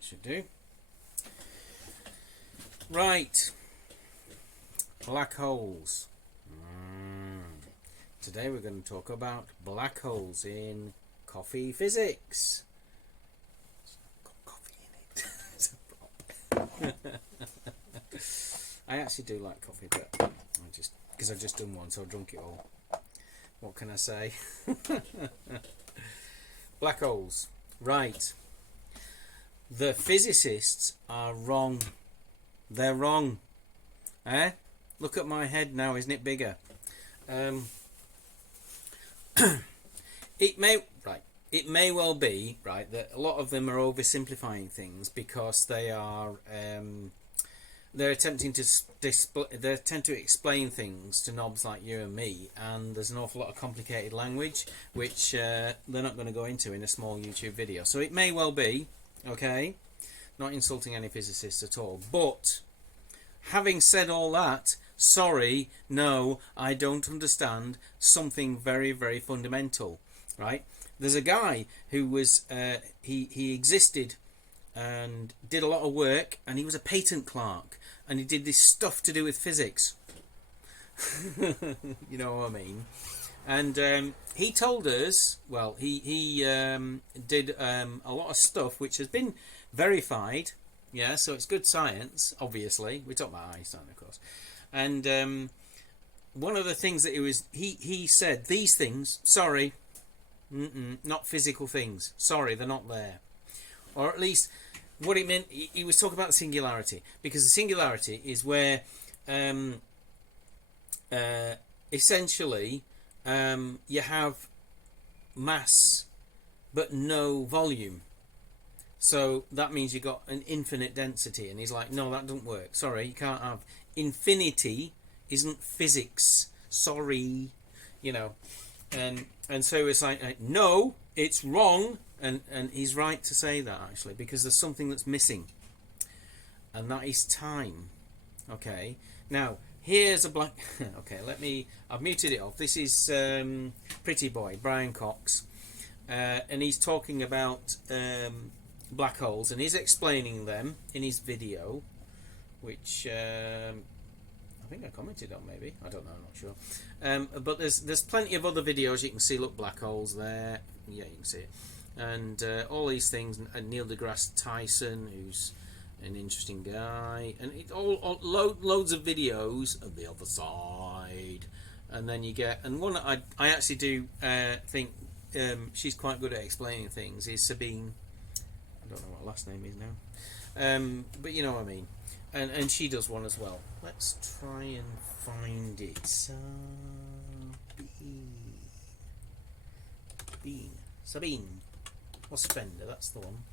should do. Right. Black holes. Today we're going to talk about black holes in coffee physics. It's got coffee in it. I actually do like coffee, but because I've just done one, so I drunk it all. What can I say? Black holes. Right. The physicists are wrong. They're wrong. Eh? Look at my head now, isn't it bigger? It may well be right that a lot of them are oversimplifying things because they are they're attempting to they tend to explain things to knobs like you and me, and there's an awful lot of complicated language which they're not going to go into in a small YouTube video. So it may well be, okay, not insulting any physicists at all, but having said all that, sorry, no, I don't understand something very, very fundamental, right? There's a guy who was, he existed and did a lot of work, and he was a patent clerk, and he did this stuff to do with physics. You know what I mean? And he told us, well, he did a lot of stuff which has been verified, yeah, so it's good science, obviously. We're talking about Einstein, of course. And one of the things that he said, these things, sorry, not physical things, sorry, they're not there. Or at least what it meant, he was talking about the singularity, because the singularity is where essentially you have mass but no volume. So that means you've got an infinite density. And he's like, no, that doesn't work. Sorry, you can't have. Infinity isn't physics. Sorry. You know. And so it's like, no, it's wrong. And he's right to say that, actually, because there's something that's missing. And that is time. Okay. Now, here's a black... Okay, I've muted it off. This is Pretty Boy, Brian Cox. And he's talking about... black holes, and he's explaining them in his video, which I think I commented on, maybe, I don't know, I'm not sure, but there's plenty of other videos you can see. Look, black holes there, yeah, you can see it, and all these things, and Neil deGrasse Tyson, who's an interesting guy, and it loads of videos of the other side. And then you get, and one I actually do think she's quite good at explaining things, is Sabine. I don't know what her last name is now, but you know what I mean, and she does one as well. Let's try and find it. Sabine or Spender, that's the one.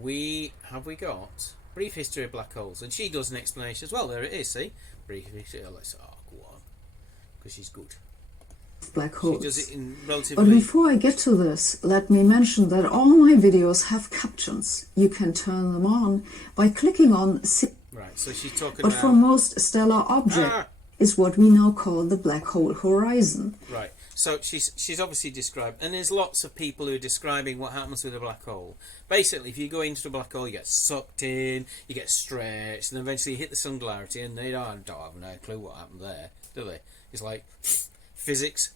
We got Brief History of Black Holes, and she does an explanation as well. There it is, see, Brief History. Let's go on, because she's good. Black holes. She does it in relatively... But before I get to this, let me mention that all my videos have captions. You can turn them on by clicking on... Right, so she's talking but about... for most stellar object is what we now call the black hole horizon. Right, so she's obviously described, and there's lots of people who are describing what happens with a black hole. Basically, if you go into a black hole, you get sucked in, you get stretched, and eventually you hit the singularity, and they don't have no clue what happened there, do they? It's like... physics,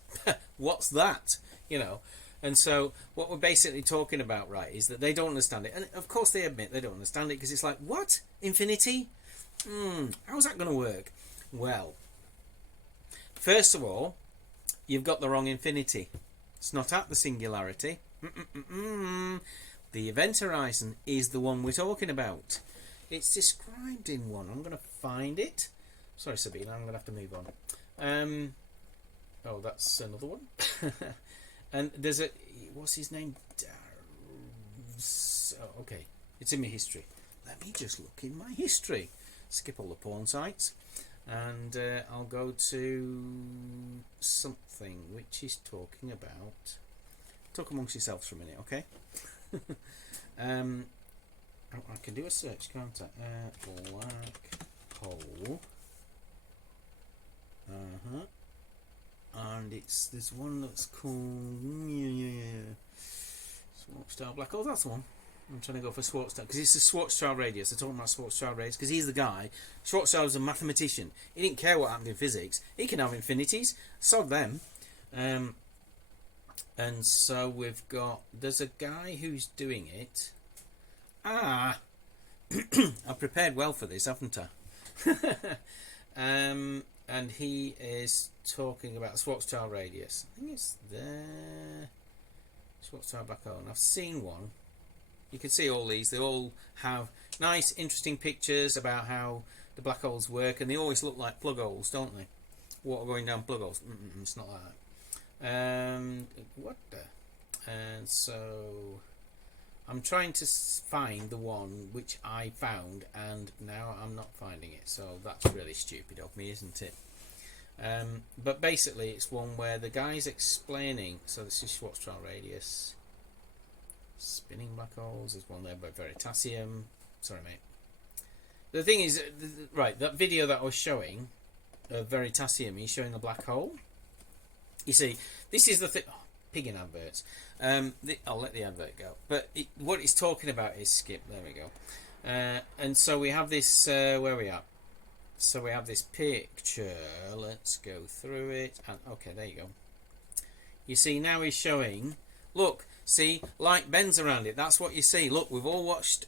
what's that, you know? And so what we're basically talking about, right, is that they don't understand it, and of course they admit they don't understand it, because it's like, what, infinity? How's that going to work? Well, first of all, you've got the wrong infinity. It's not at the singularity. The event horizon is the one we're talking about. It's described in one. I'm going to find it. Sorry, Sabina, I'm going to have to move on. Oh, that's another one. And there's a... What's his name? Oh, okay. It's in my history. Let me just look in my history. Skip all the porn sites. And I'll go to something which is talking about... Talk amongst yourselves for a minute, okay? I can do a search, can't I? Black hole. And there's one that's called Schwartzchild black hole. That's the one. I'm trying to go for Schwartzchild because it's the Schwartzchild radius. They're talking about Schwartzchild radius because he's the guy. Schwartzchild was a mathematician. He didn't care what happened in physics. He can have infinities. Sod them. And so we've got. There's a guy who's doing it. I've prepared well for this, haven't I? And he is talking about the Schwarzschild radius. I think it's there. Schwarzschild black hole. And I've seen one. You can see all these. They all have nice, interesting pictures about how the black holes work, and they always look like plug holes, don't they? Water going down plug holes. It's not like that. What the? And so I'm trying to find the one which I found, and now I'm not finding it. So that's really stupid of me, isn't it? But basically, it's one where the guy's explaining. So this is Schwarzschild radius. Spinning black holes. There's one there by Veritasium. Sorry, mate. The thing is, right, that video that I was showing of Veritasium, he's showing the black hole. You see, this is the thing. Oh, pig in adverts. I'll let the advert go. But what it's talking about is skip. There we go. And so we have this. Where are we at? So we have this picture. Let's go through it. And okay, there you go. You see, now he's showing. Look. See, light bends around it. That's what you see. Look, we've all watched,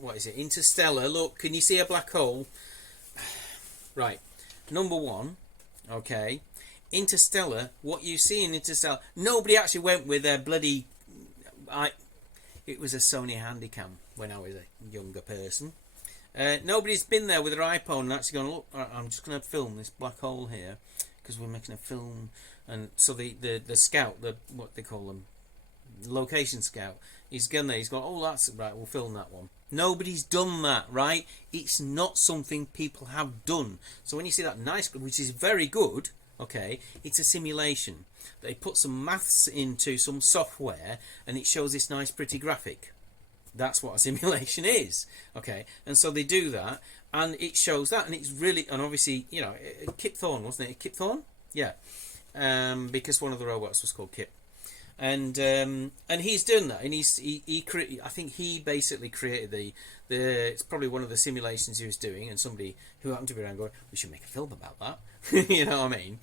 what is it, Interstellar. Look, can you see a black hole? Right. Number one, okay. Interstellar, what you see in Interstellar, nobody actually went with their bloody... It was a Sony Handycam when I was a younger person. Nobody's been there with their iPhone and actually gone, look, I'm just going to film this black hole here because we're making a film. And so the scout, what they call them, location scout, he's gone there, he's gone, oh, that's right, we'll film that one. Nobody's done that, right? It's not something people have done. So when you see that nice, which is very good, okay, it's a simulation. They put some maths into some software and it shows this nice pretty graphic. That's what a simulation is, okay? And so they do that and it shows that, and it's really, and obviously, you know, Kip Thorne, wasn't it? Kip Thorne? Yeah. Because one of the robots was called Kip. And he's done that, and I think he basically created the it's probably one of the simulations he was doing, and somebody who happened to be around going, we should make a film about that. You know what I mean?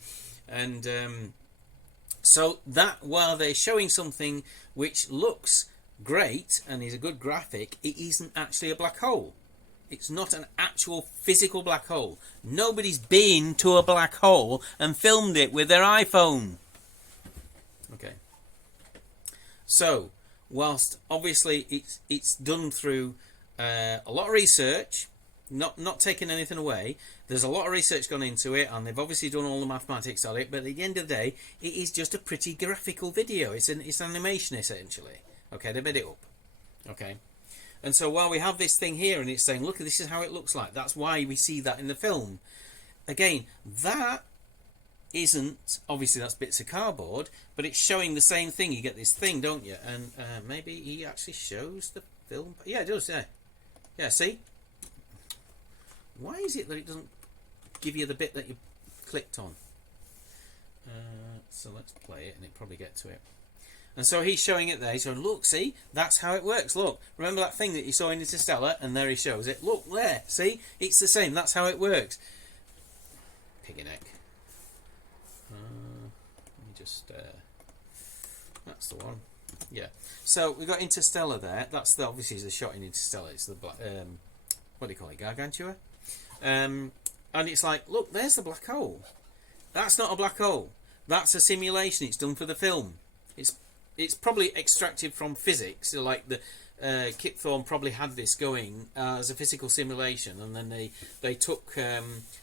And so that while they're showing something which looks great and is a good graphic, it isn't actually a black hole. It's not an actual physical black hole. Nobody's been to a black hole and filmed it with their iPhone. Okay. So, whilst obviously it's done through a lot of research, not taking anything away, there's a lot of research gone into it, and they've obviously done all the mathematics on it, but at the end of the day, it is just a pretty graphical video. It's animation, essentially. Okay, they made it up. Okay. And so while we have this thing here, and it's saying, look, this is how it looks like, that's why we see that in the film. Again, that isn't, obviously that's bits of cardboard, but it's showing the same thing. You get this thing, don't you? And maybe he actually shows the film. Yeah, it does, yeah. Yeah, see? Why is it that it doesn't give you the bit that you clicked on? So let's play it and it'll probably get to it. And so he's showing it there. He's going, look, see? That's how it works. Look, remember that thing that you saw in Interstellar? And there he shows it. Look, there. See? It's the same. That's how it works. Piggy neck. Let me just... that's the one. Yeah. So we've got Interstellar there. That's obviously the shot in Interstellar. It's the black... what do you call it? Gargantua? And it's like, look, there's the black hole. That's not a black hole. That's a simulation. It's done for the film. It's probably extracted from physics. So like the Kip Thorne probably had this going as a physical simulation, and then they took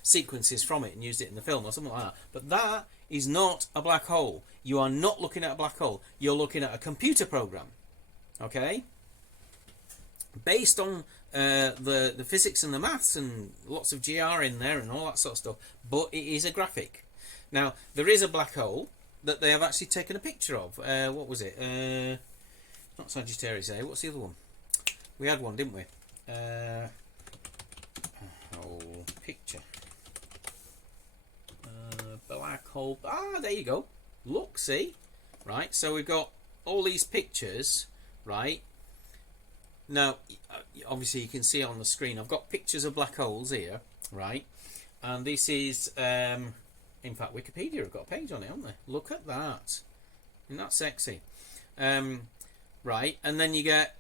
sequences from it and used it in the film or something like that. But that is not a black hole. You are not looking at a black hole. You're looking at a computer program. Okay? Based on the physics and the maths and lots of GR in there and all that sort of stuff. But it is a graphic. Now, there is a black hole that they have actually taken a picture of. What was it? Not Sagittarius A. What's the other one? We had one, didn't we? Picture. Black hole. Ah, there you go. Look, see? Right, so we've got all these pictures, right? Now, obviously you can see on the screen, I've got pictures of black holes here, right? And this is, in fact, Wikipedia have got a page on it, haven't they? Look at that. Isn't that sexy? Right, and then you get,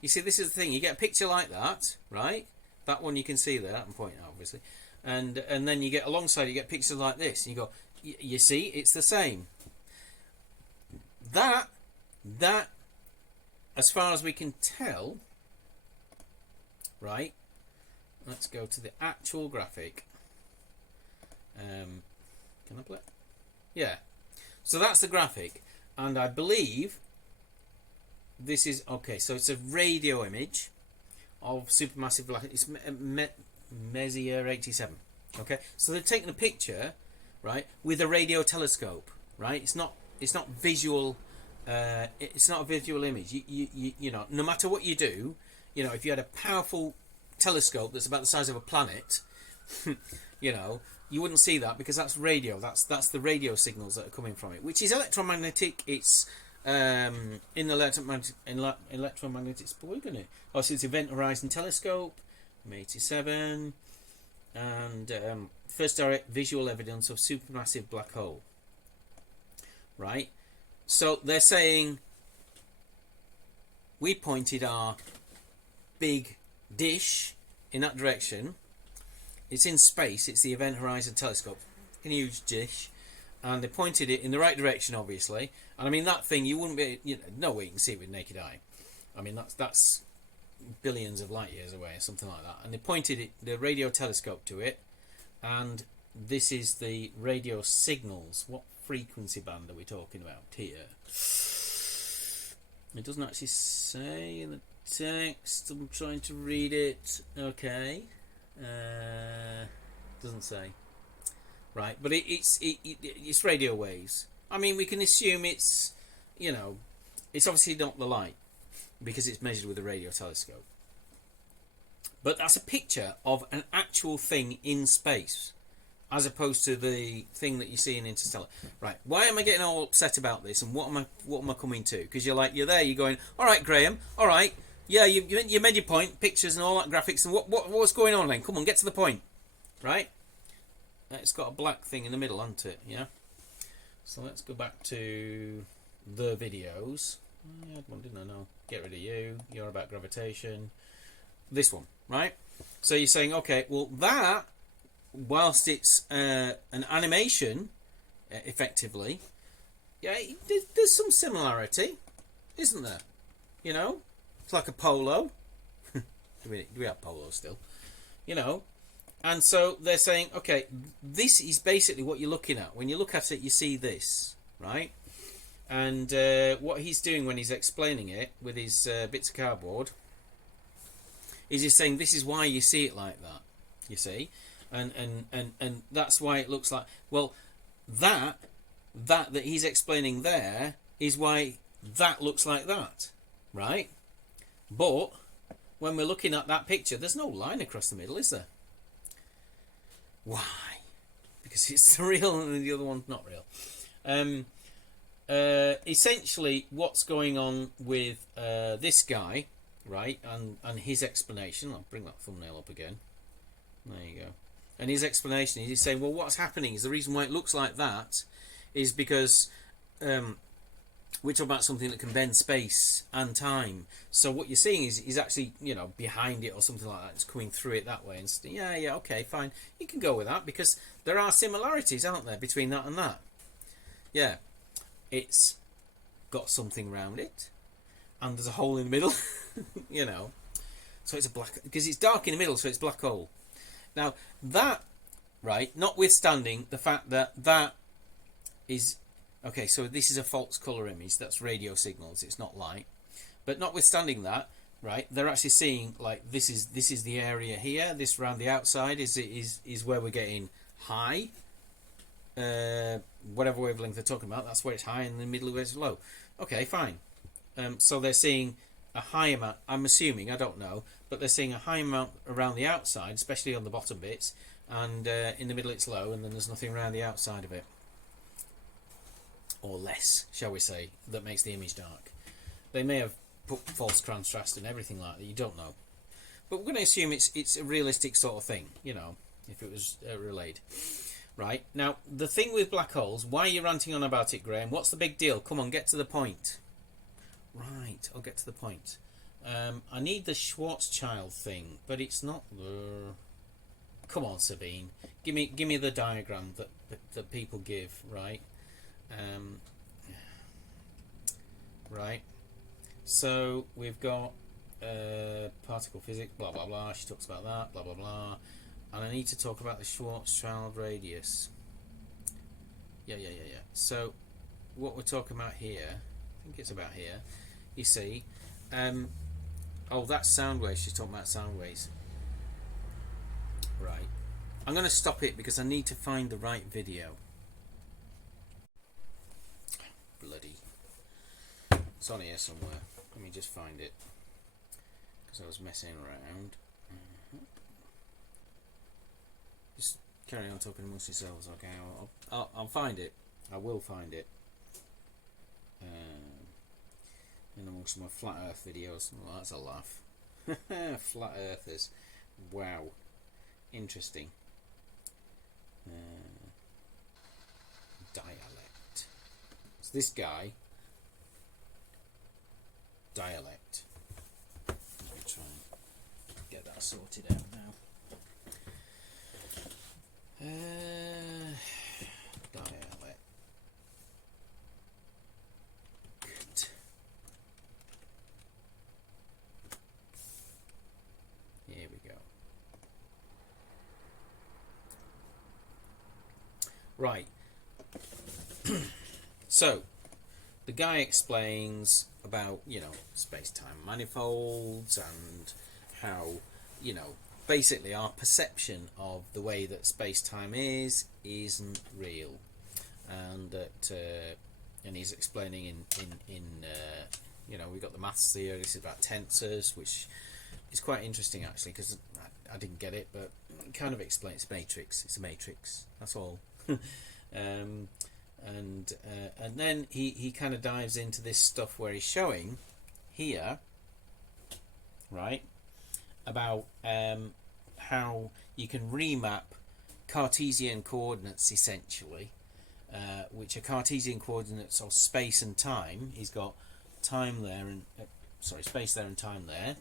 you see, this is the thing, you get a picture like that, right? That one you can see there, I'm pointing out, obviously. And then you get, alongside, you get pictures like this, and you go, you see, it's the same. That, as far as we can tell, right, let's go to the actual graphic. Can I play? Yeah. So that's the graphic, and I believe this is okay. So it's a radio image of supermassive black. It's Messier 87. Okay. So they've taken a picture, right, with a radio telescope. Right. It's not visual. It's not a visual image. You know, no matter what you do, you know, if you had a powerful telescope that's about the size of a planet, you know, you wouldn't see that because that's radio. That's the radio signals that are coming from it, which is electromagnetic. It's in electromagnetic sport, isn't it? Oh, so it's Event Horizon Telescope, M87, and first direct visual evidence of supermassive black hole. Right. So they're saying we pointed our big dish in that direction. It's in space. It's the Event Horizon Telescope, a huge dish, and they pointed it in the right direction, obviously. And I mean that thing, you wouldn't be, you know, no way you can see it with naked eye. I mean that's billions of light years away, or something like that. And they pointed it, the radio telescope, to it, and this is the radio signals. What frequency band are we talking about here? It doesn't actually say in the text. I'm trying to read it. Okay. Doesn't say. Right, but it's radio waves. I mean, we can assume it's, you know, it's obviously not the light because it's measured with a radio telescope. But that's a picture of an actual thing in space, as opposed to the thing that you see in Interstellar. Right, why am I getting all upset about this, and what am I coming to? Because you're there, you're going, all right, Graham, all right, yeah, you made your point, pictures and all that graphics, and what's going on then? Come on, get to the point, right? It's got a black thing in the middle, hasn't it? Yeah. So let's go back to the videos. I had one, didn't I? No. Get rid of you. You're about gravitation. This one, right? So you're saying, okay, well that, whilst it's an animation, effectively, yeah, there's some similarity, isn't there? You know, it's like a polo. do we have polos still? You know, and so they're saying, okay, this is basically what you're looking at. When you look at it, you see this, right? And what he's doing when he's explaining it with his bits of cardboard is he's saying this is why you see it like that. You see. And that's why it looks like, well, that he's explaining there is why that looks like that, right? But when we're looking at that picture, there's no line across the middle, is there? Why? Because it's real and the other one's not real. Essentially, what's going on with this guy, right, and his explanation, I'll bring that thumbnail up again. There you go. And his explanation is he's saying, well, what's happening is the reason why it looks like that is because we're talking about something that can bend space and time. So what you're seeing is actually, you know, behind it or something like that. It's coming through it that way. And yeah, okay, fine. You can go with that because there are similarities, aren't there, between that and that. Yeah, it's got something around it, and there's a hole in the middle, you know. So it's a black, because it's dark in the middle, so it's black hole. Now, that, right, notwithstanding the fact that that is, okay, so this is a false colour image, that's radio signals, it's not light. But notwithstanding that, right, they're actually seeing, like, this is the area here, this around the outside is where we're getting high, whatever wavelength they're talking about, that's where it's high, and in the middle where it's low. Okay, fine. So they're seeing a high amount, I'm assuming, I don't know, but they're seeing a high amount around the outside, especially on the bottom bits, and in the middle it's low, and then there's nothing around the outside of it. Or less, shall we say, that makes the image dark. They may have put false contrast and everything like that. You don't know, but we're going to assume it's a realistic sort of thing, you know, if it was relayed. Right, now the thing with black holes, why are you ranting on about it, Graham? What's the big deal? Come on, get to the point. Right, I'll get to the point. I need the Schwartzchild thing, but it's not there. Come on, Sabine, give me the diagram that people give, right? Right. So we've got particle physics, blah blah blah. She talks about that, blah blah blah, and I need to talk about the Schwarzschild radius. Yeah. So what we're talking about here, I think it's about here. You see, oh, that's sound waves. She's talking about sound waves. Right. I'm going to stop it because I need to find the right video. Bloody. It's on here somewhere. Let me just find it. Because I was messing around. Just carry on talking amongst yourselves, okay? I'll find it. I will find it. In amongst my flat earth videos. Well, that's a laugh. Flat earthers. Wow. Interesting. Dialect. So this guy. Dialect. Let me try and get that sorted out now. Dialect. Here we go. Right. So, the guy explains about, you know, space-time manifolds and how, you know, basically our perception of the way that space-time isn't real, and that and he's explaining in you know, we've got the maths here. This is about tensors, which is quite interesting actually, because I didn't get it, but it kind of explains matrix. It's a matrix, that's all. And then he kind of dives into this stuff where he's showing here, right, about how you can remap Cartesian coordinates essentially, which are Cartesian coordinates of space and time. He's got time there and space there and time there,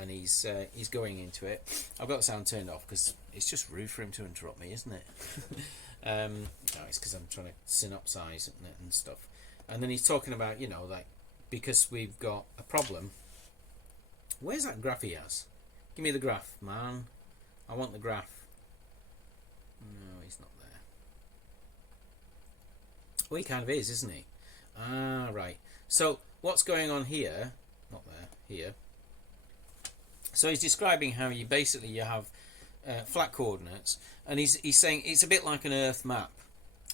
and he's going into it. I've got the sound turned off because it's just rude for him to interrupt me, isn't it? No, it's because I'm trying to synopsize and stuff. And then he's talking about, you know, like, because we've got a problem. Where's that graph he has? Give me the graph, man. I want the graph. No, he's not there. Well, he kind of is, isn't he? Ah, right. So what's going on here? Not there. Here. So he's describing how you have flat coordinates, and he's saying it's a bit like an Earth map,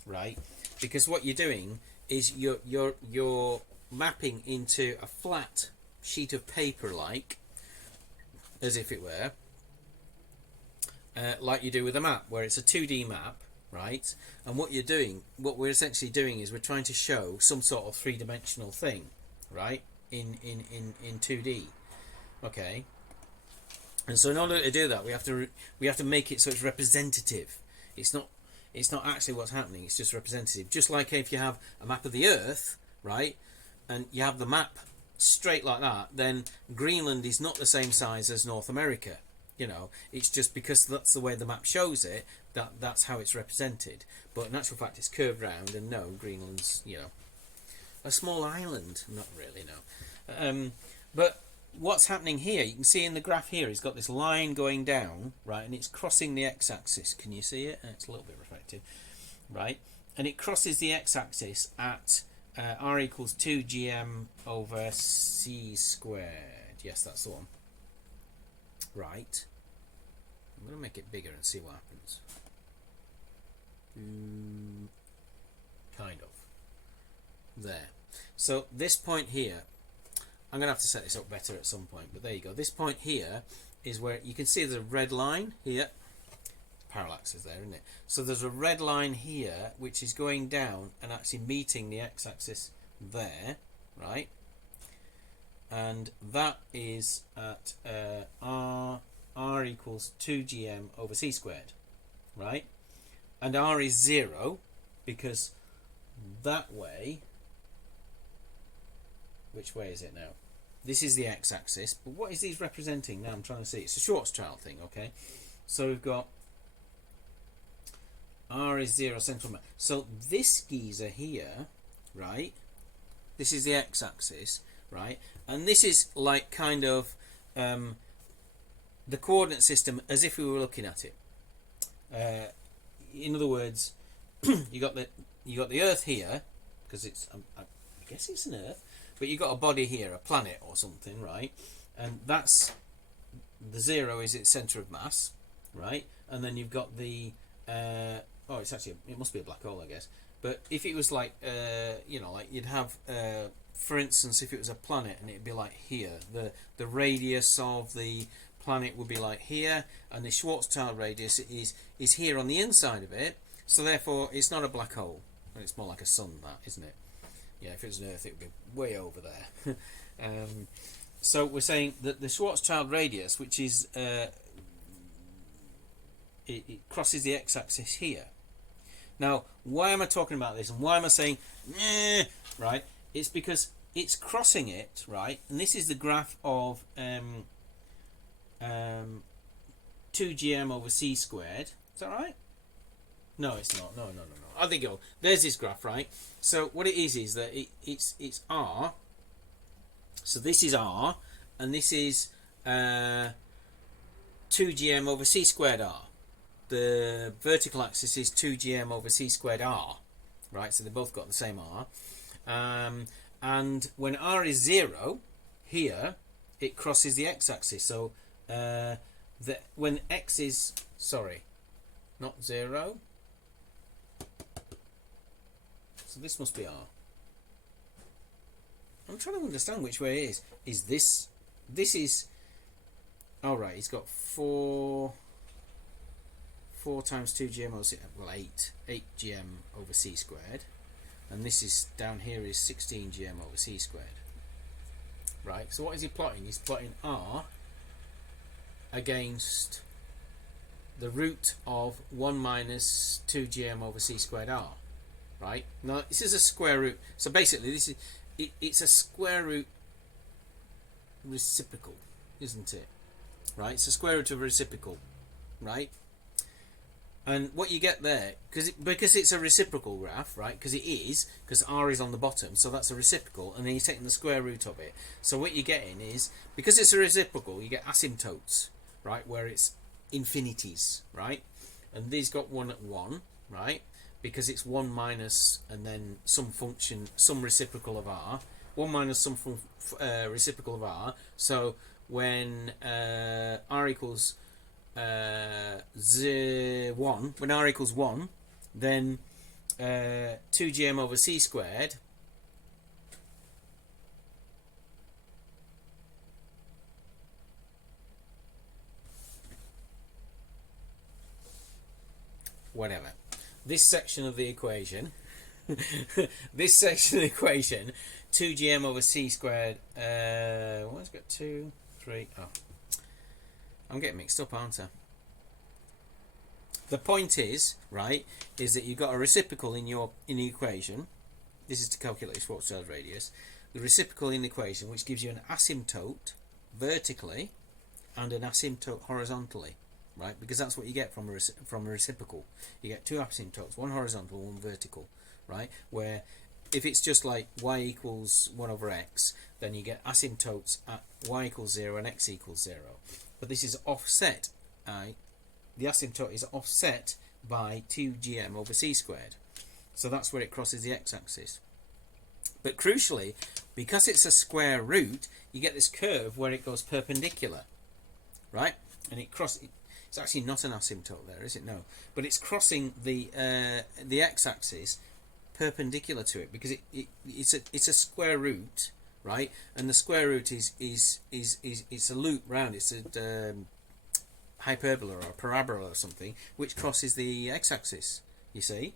right? Because what you're doing is you're mapping into a flat sheet of paper, like as if it were, like you do with a map, where it's a 2D map, right? And what we're essentially doing is we're trying to show some sort of three-dimensional thing, right? In 2D, okay. And so in order to do that, we have to make it so it's representative. It's not actually what's happening. It's just representative. Just like if you have a map of the Earth, right, and you have the map straight like that, then Greenland is not the same size as North America. You know, it's just because that's the way the map shows it. That's how it's represented. But in actual fact, it's curved round, and no, Greenland's, you know, a small island. Not really, no. But what's happening here, you can see in the graph here, he's got this line going down, right, and it's crossing the x-axis. Can you see it? It's a little bit reflective, right? And it crosses the x-axis at r equals 2gm over c squared. Yes, that's the one. Right. I'm going to make it bigger and see what happens. Kind of. There. So this point here, I'm going to have to set this up better at some point, but there you go. This point here is where you can see there's a red line here. Parallax is there, isn't it? So there's a red line here which is going down and actually meeting the x-axis there, right? and that is at r equals 2gm over c squared, right? And r is 0 because that way, which way is it now? This is the x-axis, but what is these representing? Now I'm trying to see. It's a Schwartzchild thing, okay? So we've got r is 0 central mass. So this geezer here, right? This is the x-axis, right? And this is like kind of the coordinate system as if we were looking at it. In other words, you got the Earth here, because it's I guess it's an Earth, but you got a body here, a planet or something, right? And that's the 0 is its center of mass, right? And then you've got the it must be a black hole, I guess. But if it was like like you'd have for instance, if it was a planet and it'd be like here, the radius of the planet would be like here, and the Schwarzschild radius is here on the inside of it. So therefore, it's not a black hole, and it's more like a sun, that, isn't it? Yeah, if it was an Earth, it would be way over there. So we're saying that the Schwarzschild radius, which is it crosses the x-axis here. Now, why am I talking about this, and why am I saying right? It's because it's crossing it, right? And this is the graph of 2gm over c squared. Is that right? No, it's not. No. I think there's this graph, right? So what it is that it's r. So this is r, and this is 2gm over c squared r. The vertical axis is 2gm over c squared r, right? So they both got the same r. And when r is 0, here, it crosses the x-axis. So when x is, sorry, not 0. So this must be r. I'm trying to understand which way it is. Is this is, all right, it's got 4 times 2gm over c, well 8 gm over c squared, and this is down here is 16 gm over c squared, right? So what is he plotting? He's plotting r against the root of 1 minus 2gm over c squared r, right? Now this is a square root, so basically this is it's a square root reciprocal, isn't it? Right, it's a square root of a reciprocal, right? And what you get there, because it's a reciprocal graph, right? Because r is on the bottom, so that's a reciprocal, and then you're taking the square root of it. So what you're getting is, because it's a reciprocal, you get asymptotes, right? Where it's infinities, right? And these got 1 at 1, right? Because it's 1 minus, and then some function, some reciprocal of r. 1 minus some reciprocal of r. So when r equals 1, when r equals 1, then 2gm over c squared whatever. This section of the equation 2gm over c squared, well, it's got 2, 3, oh, I'm getting mixed up, aren't I? The point is, right, is that you've got a reciprocal in the equation. This is to calculate the Schwarzschild radius. The reciprocal in the equation, which gives you an asymptote vertically and an asymptote horizontally, right? Because that's what you get from a reciprocal. You get 2 asymptotes, one horizontal, one vertical, right? Where if it's just like y equals 1 over x, then you get asymptotes at y equals 0 and x equals 0. But this is offset. The asymptote is offset by 2gm over c squared. So that's where it crosses the x-axis. But crucially, because it's a square root, you get this curve where it goes perpendicular, right? And it's actually not an asymptote there, is it? No. But it's crossing the x-axis perpendicular to it, because it's a square root, right? And the square root is it's a loop round. It's a hyperbola or a parabola or something, which crosses the x-axis. You see,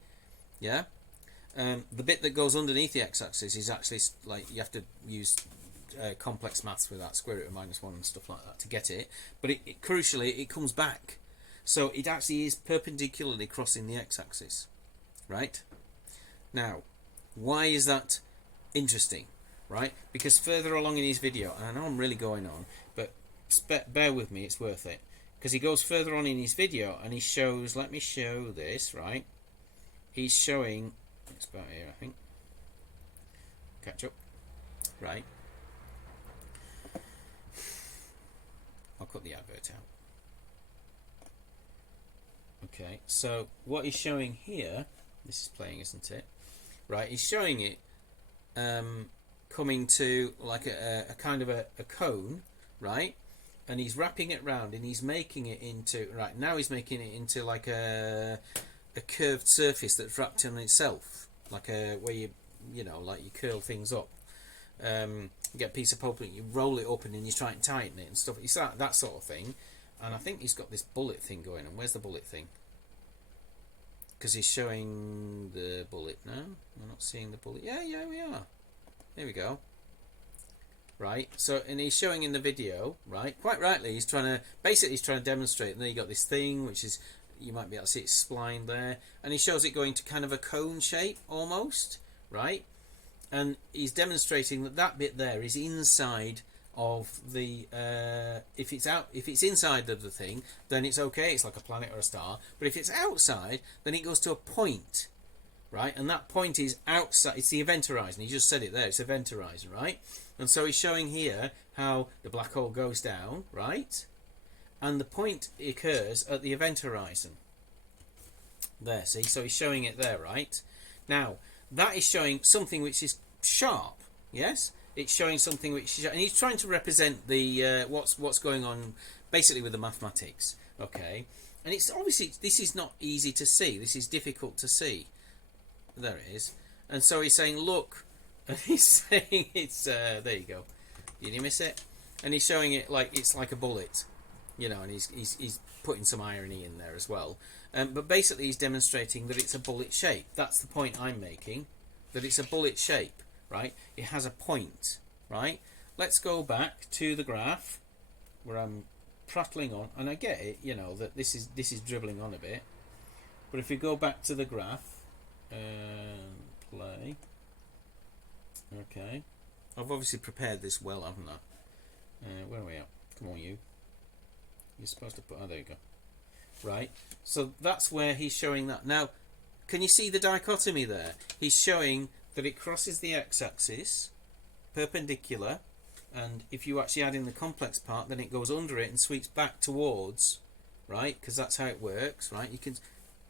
yeah. The bit that goes underneath the x-axis is actually like you have to use complex maths with that square root of -1 and stuff like that to get it. But crucially, it comes back. So it actually is perpendicularly crossing the x-axis, right? Now, why is that interesting, right? Because further along in his video, and I know I'm really going on, but bear with me, it's worth it. Because he goes further on in his video and he shows, let me show this, right? He's showing, it's about here, I think. Catch up, right? I'll cut the advert out. Okay, so what he's showing here, this is playing, isn't it? Right, he's showing it coming to like a kind of a cone, right? And he's wrapping it round and he's making it into, right, now he's making it into like a curved surface that's wrapped on itself, like where you know, like you curl things up. You get a piece of pulp and you roll it up and then you try and tighten it and stuff. It's that sort of thing. And I think he's got this bullet thing going on. Where's the bullet thing? Because he's showing the bullet now. We're not seeing the bullet. Yeah, we are. There we go. Right. So, and he's showing in the video, right? Quite rightly, he's trying to demonstrate. And then you got this thing, which is, you might be able to see it splined there, and he shows it going to kind of a cone shape almost, right? And he's demonstrating that bit there is inside of the if it's inside of the thing, then it's okay, it's like a planet or a star. But if it's outside, then it goes to a point, right? And that point is outside. It's the event horizon. He just said it there. It's event horizon, right? And so he's showing here how the black hole goes down, right? And the point occurs at the event horizon. There, see? So he's showing it there, right? Now, that is showing something which is sharp, yes? It's showing something which is, and he's trying to represent the what's going on basically with the mathematics, okay? And it's obviously, this is not easy to see. This is difficult to see. There it is. And so he's saying, look, and he's saying it's there you go. Did you miss it? And he's showing it like it's like a bullet, you know, and he's putting some irony in there as well. But basically he's demonstrating that it's a bullet shape. That's the point I'm making, that it's a bullet shape, right? It has a point, right? Let's go back to the graph where I'm prattling on, and I get it, you know, that this is dribbling on a bit. But if we go back to the graph and play, okay, I've obviously prepared this well, haven't I? Where are we at? Come on, you. You're supposed to put, oh, there you go. Right, so that's where he's showing that. Now, can you see the dichotomy there? He's showing that it crosses the x-axis, perpendicular, and if you actually add in the complex part, then it goes under it and sweeps back towards, right, because that's how it works, right? You can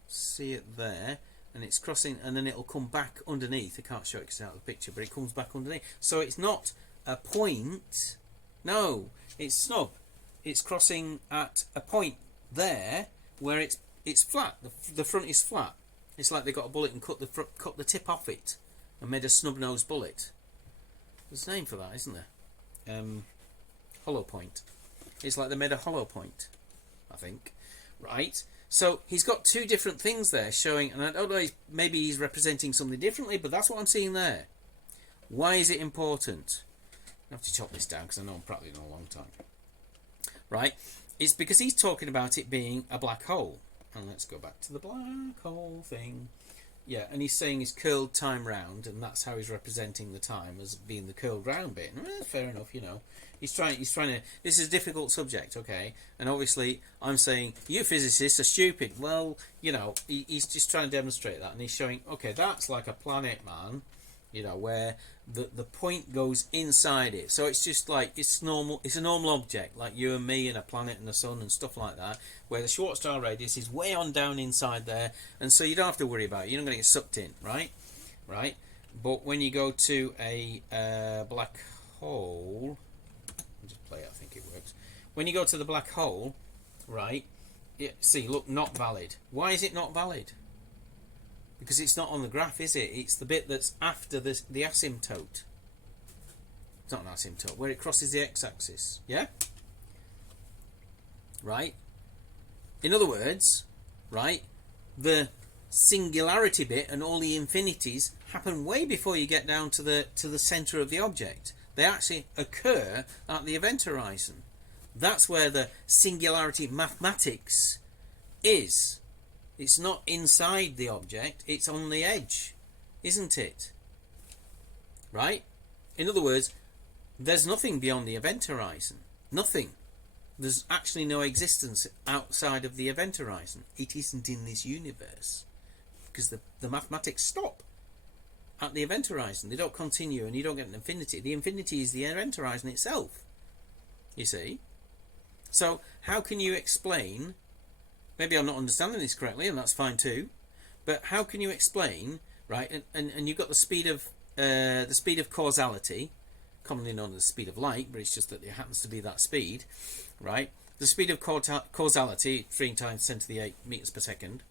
see it there, and it's crossing, and then it'll come back underneath. I can't show it because it's out of the picture, but it comes back underneath. So it's not a point, no, it's snub. It's crossing at a point there where it's flat. The front is flat. It's like they got a bullet and cut the tip off it and made a snub-nosed bullet. There's a name for that, isn't there? Hollow point. It's like they made a hollow point, I think. Right? So he's got two different things there showing, and I don't know, maybe he's representing something differently, but that's what I'm seeing there. Why is it important? I have to chop this down because I know I'm prattling a long time. Right? It's because he's talking about it being a black hole. And let's go back to the black hole thing. Yeah, and he's saying it's curled time round, and that's how he's representing the time as being the curled round bit. Fair enough, you know. He's trying to. This is a difficult subject, okay? And obviously, I'm saying you physicists are stupid. Well, you know, he's just trying to demonstrate that, and he's showing, okay, that's like a planet, man. You know, where the point goes inside it. So it's just like, it's normal. It's a normal object, like you and me and a planet and the sun and stuff like that, where the Schwartzchild radius is way on down inside there, and so you don't have to worry about it. You're not going to get sucked in, right? Right? But when you go to a black hole, I'll just play it, I think it works. When you go to the black hole, right, see, look, not valid. Why is it not valid? Because it's not on the graph, is it? It's the bit that's after the asymptote. It's not an asymptote, where it crosses the x-axis. Yeah? Right? In other words, right, the singularity bit and all the infinities happen way before you get down to the centre of the object. They actually occur at the event horizon. That's where the singularity mathematics is. It's not inside the object, it's on the edge, isn't it? Right? In other words, there's nothing beyond the event horizon. Nothing. There's actually no existence outside of the event horizon. It isn't in this universe. Because the mathematics stop at the event horizon. They don't continue and you don't get an infinity. The infinity is the event horizon itself. You see? So how can you explain, maybe I'm not understanding this correctly, and that's fine too, but how can you explain, right, and you've got the speed of causality, commonly known as the speed of light, but it's just that it happens to be that speed, right? The speed of causality, 3 times 10 to the 8 meters per second,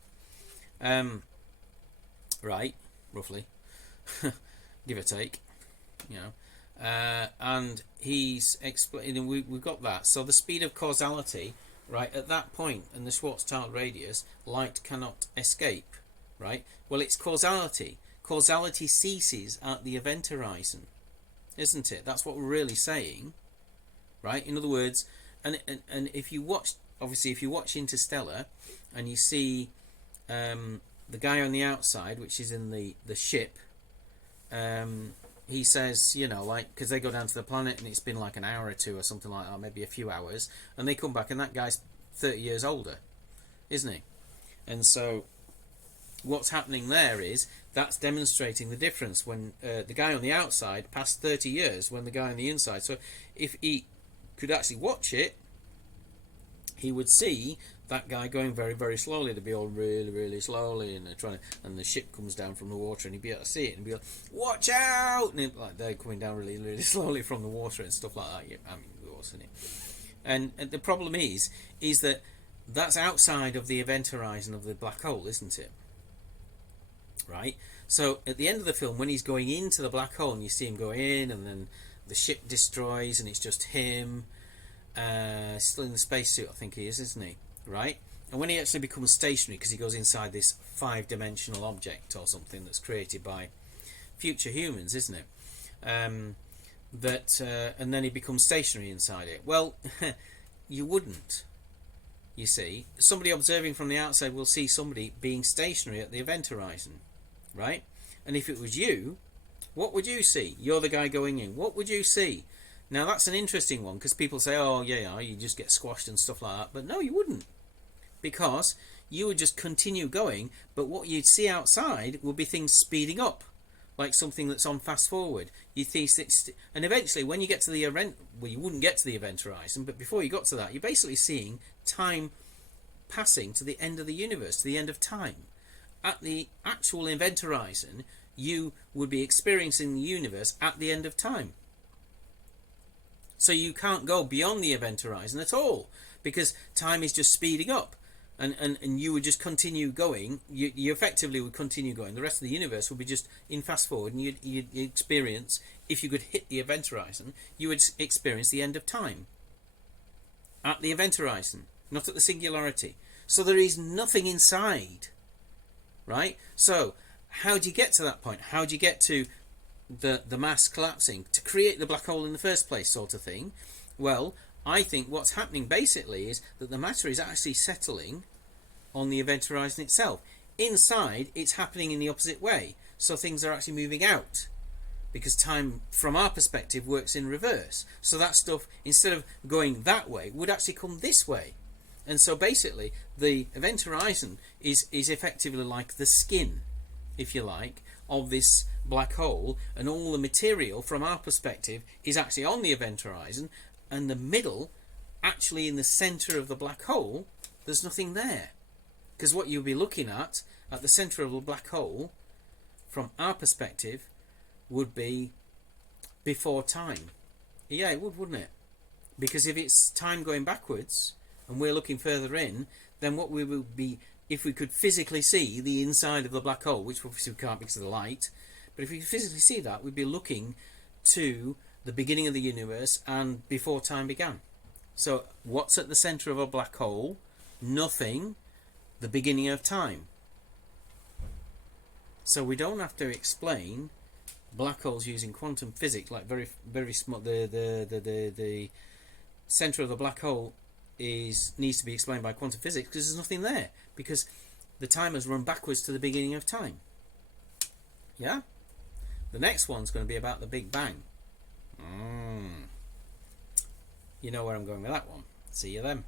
right, roughly, give or take, you know. And he's explaining, we've got that. So the speed of causality, right, at that point in the Schwartzchild radius, light cannot escape, right? Well, it's causality. Causality ceases at the event horizon, isn't it? That's what we're really saying, right? In other words, and if you watch, obviously, if you watch Interstellar and you see the guy on the outside, which is in the ship, he says, you know, like, because they go down to the planet and it's been like an hour or two or something like that, maybe a few hours, and they come back and that guy's 30 years older, isn't he? And so what's happening there is that's demonstrating the difference when the guy on the outside passed 30 years when the guy on the inside. So if he could actually watch it, he would see that guy going very, very slowly. They'd be all really, really slowly, and they're trying to, and the ship comes down from the water, and he'd be able to see it, and he'd be like, "Watch out!" And like they're coming down really, really slowly from the water and stuff like that. Yeah, I mean, we've all seen it. And the problem is that that's outside of the event horizon of the black hole, isn't it? Right. So at the end of the film, when he's going into the black hole, and you see him go in, and then the ship destroys, and it's just him. Still in the spacesuit, I think he is, isn't he? Right? And when he actually becomes stationary, because he goes inside this 5-dimensional object or something that's created by future humans, isn't it? And then he becomes stationary inside it. Well, you wouldn't. You see, somebody observing from the outside will see somebody being stationary at the event horizon, right? And if it was you, what would you see? You're the guy going in. What would you see? Now that's an interesting one, because people say, oh yeah, you just get squashed and stuff like that. But no, you wouldn't, because you would just continue going, but what you'd see outside would be things speeding up, like something that's on fast forward. You think, and eventually when you get to the event, well, you wouldn't get to the event horizon, but before you got to that, you're basically seeing time passing to the end of the universe, to the end of time. At the actual event horizon, you would be experiencing the universe at the end of time. So you can't go beyond the event horizon at all, because time is just speeding up, and you would just continue going. You effectively would continue going. The rest of the universe would be just in fast forward, and you'd experience, if you could hit the event horizon, you would experience the end of time at the event horizon, not at the singularity. So there is nothing inside, right? So how do you get to that point? How do you get to the mass collapsing to create the black hole in the first place, sort of thing? Well, I think what's happening basically is that the matter is actually settling on the event horizon itself. Inside, it's happening in the opposite way, so things are actually moving out, because time from our perspective works in reverse. So that stuff, instead of going that way, would actually come this way. And so basically the event horizon is effectively like the skin, if you like, of this black hole, and all the material from our perspective is actually on the event horizon, and the middle, actually in the center of the black hole, there's nothing there, because what you'll be looking at the center of the black hole from our perspective would be before time. Yeah, it would, wouldn't it? Because if it's time going backwards and we're looking further in, then what we would be, if we could physically see the inside of the black hole, which obviously we can't because of the light, but if we could physically see that, we'd be looking to the beginning of the universe and before time began. So what's at the center of a black hole? Nothing. The beginning of time. So we don't have to explain black holes using quantum physics, like very small. The center of the black hole needs to be explained by quantum physics because there's nothing there, because the time has run backwards to the beginning of time. Yeah. The next one's going to be about the Big Bang. You know where I'm going with that one. See you then.